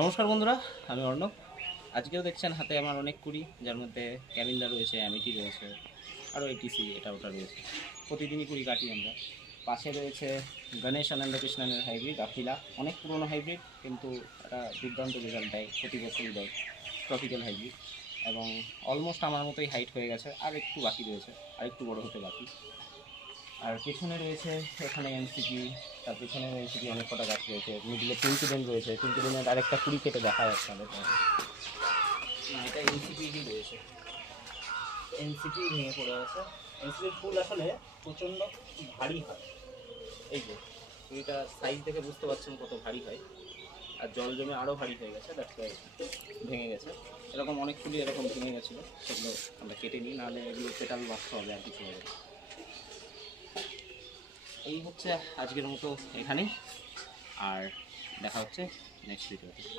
নমস্কার বন্ধুরা, আমি অর্ণব। আজকেও দেখছেন হাতে আমার অনেক কুড়ি, যার মধ্যে ক্যামিল্লা রয়েছে, অ্যামিটি রয়েছে, আরও এটিসি এটা ওটা রয়েছে। প্রতিদিনই কুড়ি কাটি আমরা। পাশে রয়েছে গণেশ আনন্দ কৃষ্ণনের হাইব্রিড আফিলা, অনেক পুরনো হাইব্রিড, কিন্তু একটা দুর্দান্ত রেজাল্ট দেয়, প্রতি বছরই দেয়। ট্রপিক্যাল হাইব্রিড এবং অলমোস্ট আমার মতোই হাইট হয়ে গেছে, আর একটু বাকি রয়েছে, আর একটু বড় হতে বাকি। আর পেছনে রয়েছে এখানে এনসিপি, তার পেছনে এনসিপি অনেক কটা গাছ রয়েছে, মিডিলে পিঙ্কিডেন রয়েছে। পিঙ্কিডেনের আরেকটা কুড়ি কেটে দেখা যাচ্ছে আমাদের। না, এটা এনসিপিই রয়েছে, এনসিপি ভেঙে পড়ে আছে। এনসিপির ফুল আসলে প্রচণ্ড ভারী হয়। এই যে কুড়িটা সাইজ দেখে বুঝতে পারছেন কত ভারী হয়, আর জল জমে আরও ভারী হয়ে গেছে, দ্যাটস ওয়াই ভেঙে গেছে। এরকম অনেক ফুলই এরকম ভেঙে গেছিলো, সেগুলো আমরা কেটে নিই, নাহলে এগুলো পেটাল বাঁচতে হবে, আর কিছু হবে না। এই হচ্ছে আজকের মতো এখানেই, আর দেখা হচ্ছে নেক্সট ভিডিওতে।